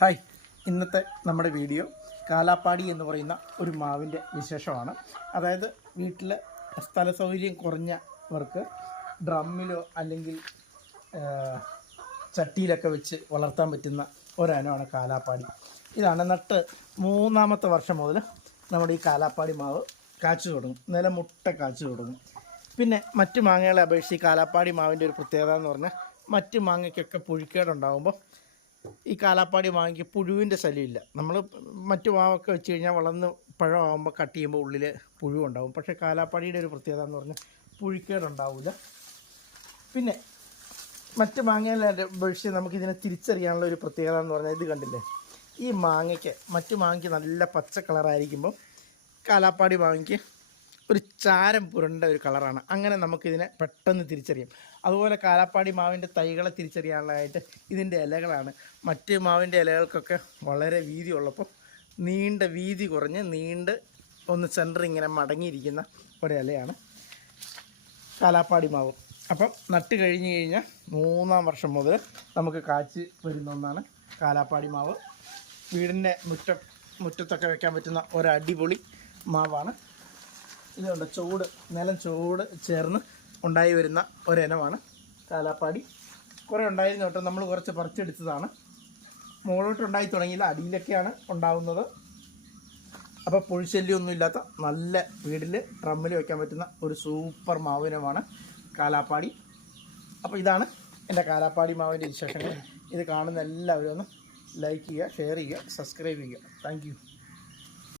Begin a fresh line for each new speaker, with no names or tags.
Hi. ഇന്നത്തെ നമ്മുടെ video Kalapadi എന്ന് പറയുന്ന ഒരു മാവിന്റെ വിശേഷമാണ്. അതായത് വീട്ടിൽ സ്ഥല സൗകര്യം കുറഞ്ഞവർക്ക് ഡ്രമ്മിലോ അല്ലെങ്കിൽ ചട്ടിയിലൊക്കെ വെച്ച് വളർത്താൻ പറ്റുന്ന ഒരനമാണ് കാലാപ്പാടി. ഇതാണ് നട്ട് മൂന്നാമത്തെ വർഷം മുതൽ നമ്മുടെ ഈ കാലാപ്പാടി മാവ് കാച്ചു തുടങ്ങും. നിലമുട്ട കാച്ചു തുടങ്ങും. പിന്നെ മറ്റു മാങ്ങകളെ അപേക്ഷിച്ച് കാലാപ്പാടി മാവിന്റെ ഒരു പ്രത്യേകത എന്ന് പറഞ്ഞാൽ മറ്റു മാങ്ങയ്ക്കൊക്കെ പുഴുക്കേടുണ്ടാകുമ്പോൾ ഈ കാലാപ്പാടി മാങ്ങയ്ക്ക് പുഴുവിന്റെ ശല്യമില്ല. നമ്മൾ മറ്റു മാവൊക്കെ വെച്ച് കഴിഞ്ഞാൽ വളർന്ന് പഴമാകുമ്പോൾ കട്ട് ചെയ്യുമ്പോൾ ഉള്ളിൽ പുഴുവുണ്ടാവും പക്ഷേ കാലാപ്പാടിയുടെ ഒരു പ്രത്യേകത എന്ന് പറഞ്ഞാൽ പുഴുക്കേടുണ്ടാവില്ല പിന്നെ മറ്റ് മാങ്ങയിലെ അപേക്ഷിച്ച് നമുക്കിതിനെ തിരിച്ചറിയാനുള്ള ഒരു പ്രത്യേകത എന്ന് പറഞ്ഞാൽ ഇത് കണ്ടില്ലേ? ഈ മാങ്ങയ്ക്ക് മറ്റു മാങ്ങയ്ക്ക് നല്ല പച്ച കളറായിരിക്കുമ്പോൾ കാലാപ്പാടി മാങ്ങയ്ക്ക് ഒരു ചാരം പുരണ്ട ഒരു കളറാണ്. അങ്ങനെ നമുക്കിതിനെ പെട്ടെന്ന് തിരിച്ചറിയാം. അതുപോലെ കാലാപ്പാടി മാവിന്റെ തൈകളെ തിരിച്ചറിയാനുള്ളതായിട്ട് ഇതിന്റെ ഇലകളാണ്. മറ്റ് മാവിന്റെ ഇലകൾക്കൊക്കെ വളരെ വീതി ഉള്ളപ്പോൾ നീണ്ട വീതി കുറഞ്ഞ് നീണ്ട് ഒന്ന് സെന്റർ ഇങ്ങനെ മടങ്ങിയിരിക്കുന്ന ഒരിലയാണ് കാലാപ്പാടി മാവ്. അപ്പം നട്ട് കഴിഞ്ഞ് കഴിഞ്ഞാൽ മൂന്നാം വർഷം മുതൽ നമുക്ക് കാച്ച് വരുന്ന ഒന്നാണ് കാലാപ്പാടി മാവ്. വീടിന്റെ മുറ്റം മുറ്റത്തൊക്കെ വെക്കാൻ പറ്റുന്ന ഒരു അടിപൊളി മാവാണ്. ഇതുണ്ട്. ചൂട് നിലം ചൂട് ചേർന്ന് ഉണ്ടായി വരുന്ന ഒരിനമാണ് കാലാപ്പാടി. കുറേ ഉണ്ടായിരുന്നു കേട്ടോ. നമ്മൾ കുറച്ച് പറിച്ചെടുത്തതാണ്. മുകളിലോട്ട് ഉണ്ടായി തുടങ്ങിയില്ല. അടിയിലൊക്കെയാണ് ഉണ്ടാവുന്നത്. അപ്പോൾ പുഴിശല്യമൊന്നും ഇല്ലാത്ത നല്ല വീടിൽ ഡ്രമ്മിൽ വയ്ക്കാൻ പറ്റുന്ന ഒരു സൂപ്പർ മാവിനമാണ് കാലാപ്പാടി. അപ്പോൾ ഇതാണ് എന്റെ കാലാപ്പാടി മാവിന്റെ വിശേഷങ്ങൾ. ഇത് കാണുന്ന എല്ലാവരും ഒന്ന് ലൈക്ക് ചെയ്യുക ഷെയർ ചെയ്യുക സബ്സ്ക്രൈബ് ചെയ്യുക. താങ്ക്